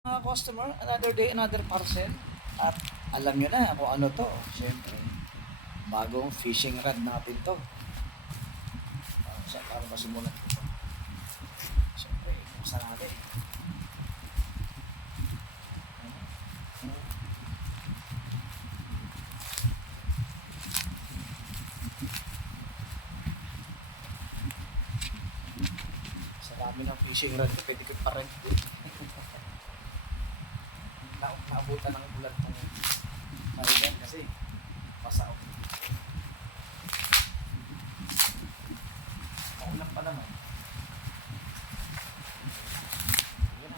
Mga customer, another day, another parcel. At alam nyo na kung ano to. Siyempre, bagong fishing rod natin to. Saan para masimulan ito? Siyempre, kumusta natin? Sa dami ng fishing rod ko, pwede ko pa-rent din. Naabutan ng ulan tong kailan kasi pasaw. Maulan pa naman. Yan na,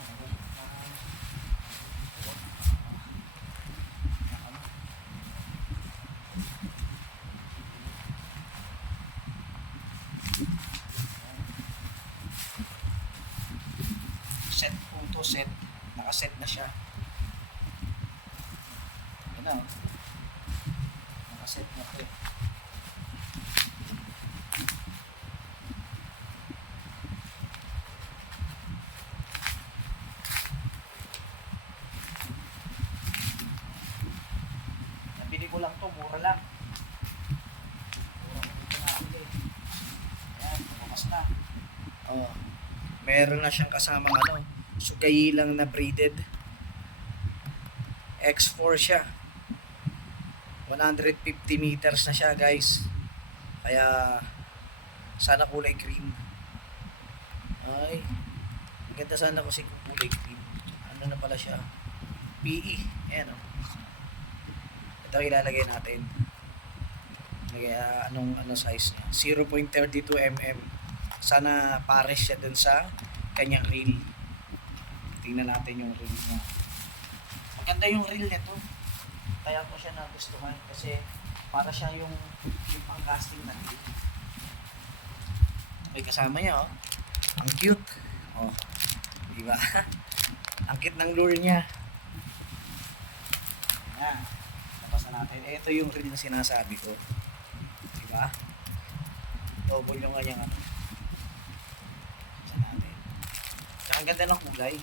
set po to, set. Nakaset na siya. Yan na, nakaset na to. Nabili ko lang to, mura lang. Mura ko dito nakabili. Ayan, bukas na. Oh, meron na siyang kasamang ano, sugayi lang na braided. X4 siya. 150 meters na siya, guys. Kaya sana kulay green. Ay, ganda sana kasi kung kulay green. Ano na pala siya? PE. Ayan o. Ito ilalagay natin. Kaya anong size niya? 0.32 mm. Sana pares siya dun sa kanyang reel. Tingnan natin yung reel niya. Maganda yung reel nito. Kaya ko siya nagustuhan kasi para siya yung pang-casting na reel. May kasama niya oh. Ang cute. Oh. Di ba? Ang cute ng lure niya. Yan. Tapos na natin. Ito yung reel na sinasabi ko. Di ba? Double yung kanyang ano. Tapos natin. Saka ang ganda ng kulay.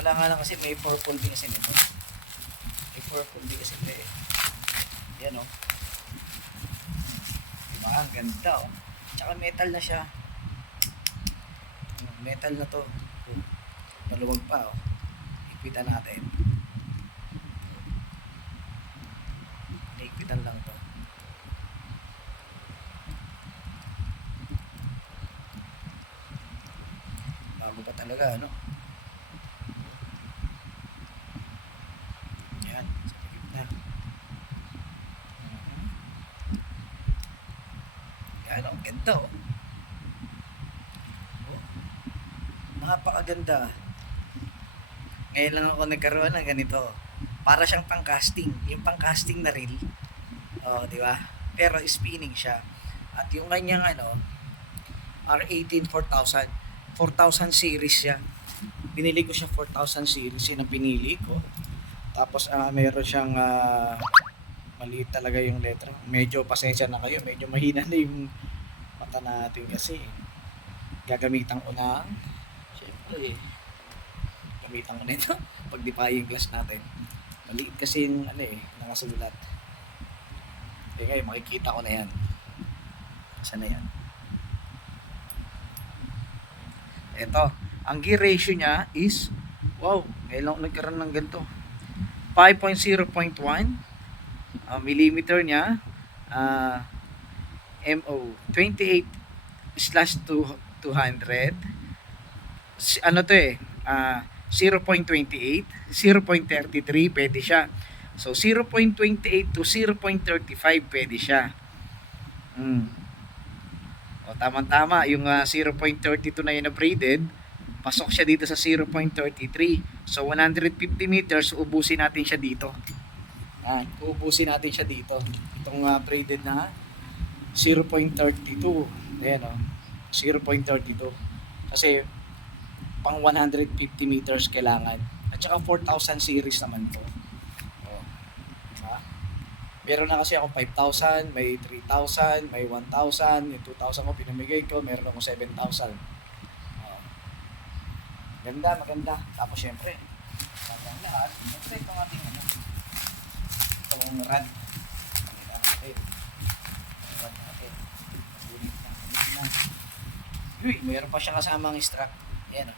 Wala nga lang kasi may purple din kasi nito. May purple din kasi ito eh. Yan o. Diba? Ang ganda o. Tsaka metal na siya. Metal na to. Maluwag pa o. Ikwitan natin. Ikwitan lang to. Bago pa talaga ano. Ano, ang ganda oh. Napakaganda. Ngayon lang ako nagkaroon ng ganito. Para siyang pang-casting. Yung pang-casting na reel. Oh, di ba? Pero spinning siya. At yung kanyang ano, R18 4000. 4000 series siya. Binili ko siya 4000 series. Yun ang pinili ko. Tapos meron siyang maliit talaga yung letra. Medyo pasensya na kayo. Medyo mahina na yung mata natin kasi gagamitan ko na syempre gamitan ko na ito pag defying glass natin. Maliit kasi yung ano eh, nakasulat. Eh ngayon makikita ko na yan. Saan na yan? Ito. Ang gear ratio niya is wow, ngayon lang nagkaroon ng ganito. 5.0.1 millimeter niya MO 28/200 ano to eh 0.28 0.33 pwede siya, so 0.28 to 0.35 pwede siya. O tama yung 0.32 na yun na braided, pasok siya dito sa 0.33, so 150 meters ubusin natin siya dito. Uubusin natin siya dito. Itong braided na 0.32. Ayan o. 0.32. Kasi pang 150 meters kailangan. At saka 4,000 series naman to. O. Diba? Meron na kasi ako 5,000, may 3,000, may 1,000, yung 2,000 ko pinamigay ko, meron ako 7,000. Ganda, maganda. Tapos syempre, hanggang lahat, syempre itong ating ano, itong rad. Pakita natin. Itong rad natin. Ulit na, ulit na. Uy, mayroon pa siya kasamang strap. Ayan o.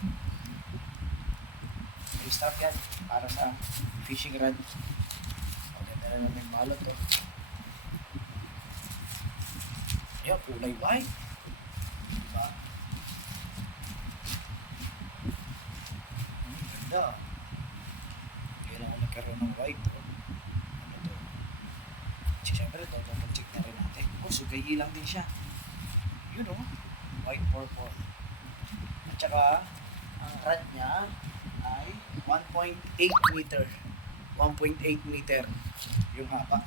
May strap yan para sa fishing rod. Maganda na namin balot o. Ayan, kulay white. Diba? Ganda. Kailan ko nagkaroon ng white o. Ano to? Siyempre ito, check na rin natin. Oh, sugayi lang din siya. Yun o. White purple. At saka, ang rod niya ay 1.8 meter. 1.8 meter yung haba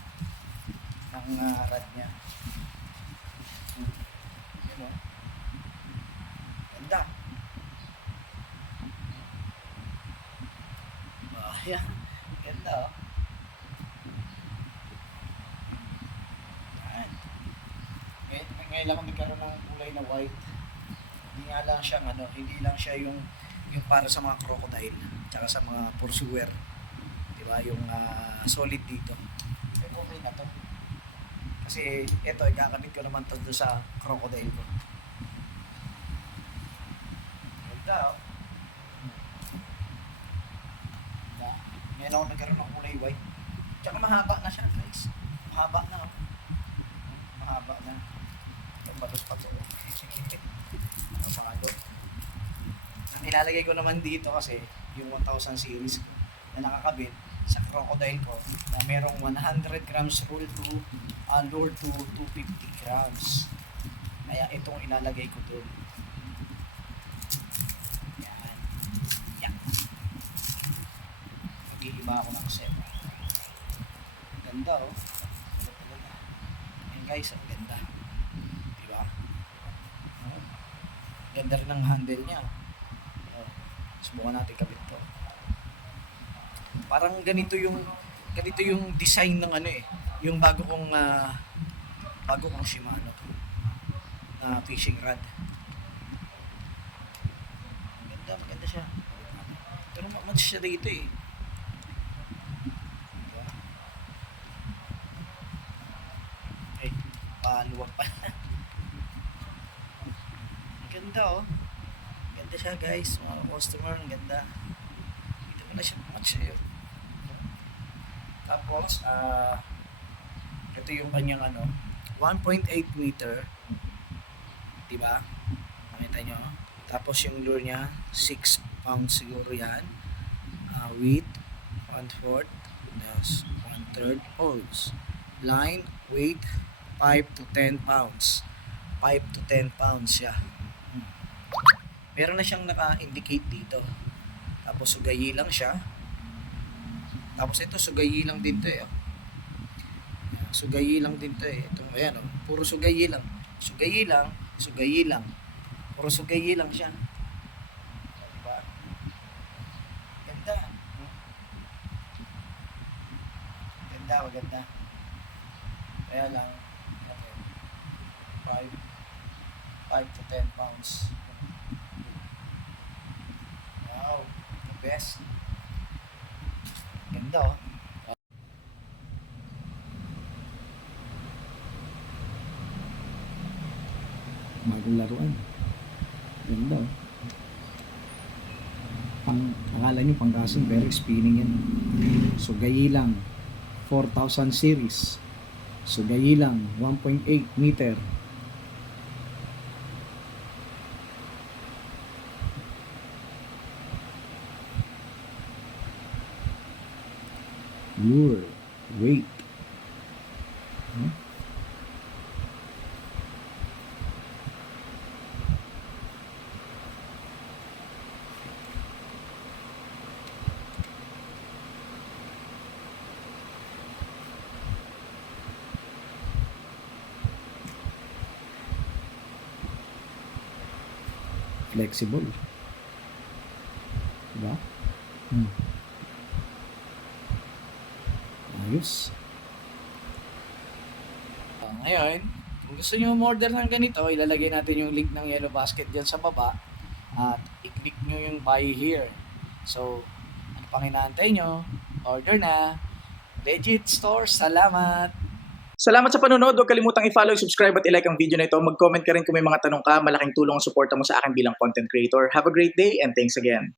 ng rod niya. Yun o. Ganda. Yan. Ganda o. Yan. Ngayon lang ako nagkaroon ng kulay na white. Hindi nga lang siya ano, hindi lang siya yung para sa mga crocodile tsaka sa mga pursuer, di ba, yung solid dito. Eh, okay na to kasi ito ikakabit ko naman to sa crocodile ko. Ganda oh. Ngayon ako nagkaroon ng kulay white tsaka mahaba na siya guys, mahaba na oh. Mahaba na yung batos pa to. Pangalo. Ang ilalagay ko naman dito kasi yung 1000 series ko na nakakabit sa crocodile ko na merong 100 grams roll to lure to 250 grams. Kaya itong ilalagay ko doon. Yan. Yan. Mag-iiba ako ng set. Ganda oh. Ayan guys, ang ganda. Diba? Ganda rin ang handle niya. Subukan natin kabit to. Parang ganito yung design ng ano eh. Yung bago kong Shimano to. Na fishing rod. Maganda siya. Pero match siya dito eh. Okay, paluwag pa. Ganda oh. Ganda siya guys, mga customer, ang ganda. Dito mo na siya match yun. Tapos, ito yung kanyang 1.8 meter. Diba? Nakita nyo? Tapos yung lure niya, 6 pounds siguro yan. Weight, 1/4. That's 1/3 ounce. Line, weight, 5 to 10 pounds. 5 to 10 pounds siya. Meron na siyang naka-indicate dito. Tapos sugayi lang siya. Tapos ito sugayi lang din to eh. Sugayi lang din to eh. Ito ayan oh. Puro sugayi lang. Sugayi lang, sugayi lang. Puro sugayi lang siya. Diba? Ganda. Ganda, maganda. Kaya lang 5 to 10 pounds. Wow, the best. Ganda oh. Bagong laruan. Ganda oh. Akala nyo pang gasing pero spinning yan. Sugayi lang 4,000 series. Sugayi lang 1.8 meter. Lure, weight. Flexible. Diba? Ayos. Ngayon, kung gusto nyo order ng ganito, ilalagay natin yung link ng Yellow Basket dyan sa baba. at i-click nyo yung buy here. So, ano pang inaantay nyo? Order na. Legit Store, salamat! Salamat sa panonood. Huwag kalimutang i-follow, subscribe at i-like ang video na ito. Mag-comment ka rin kung may mga tanong ka. Malaking tulong ang suporta mo sa akin bilang content creator. Have a great day and thanks again.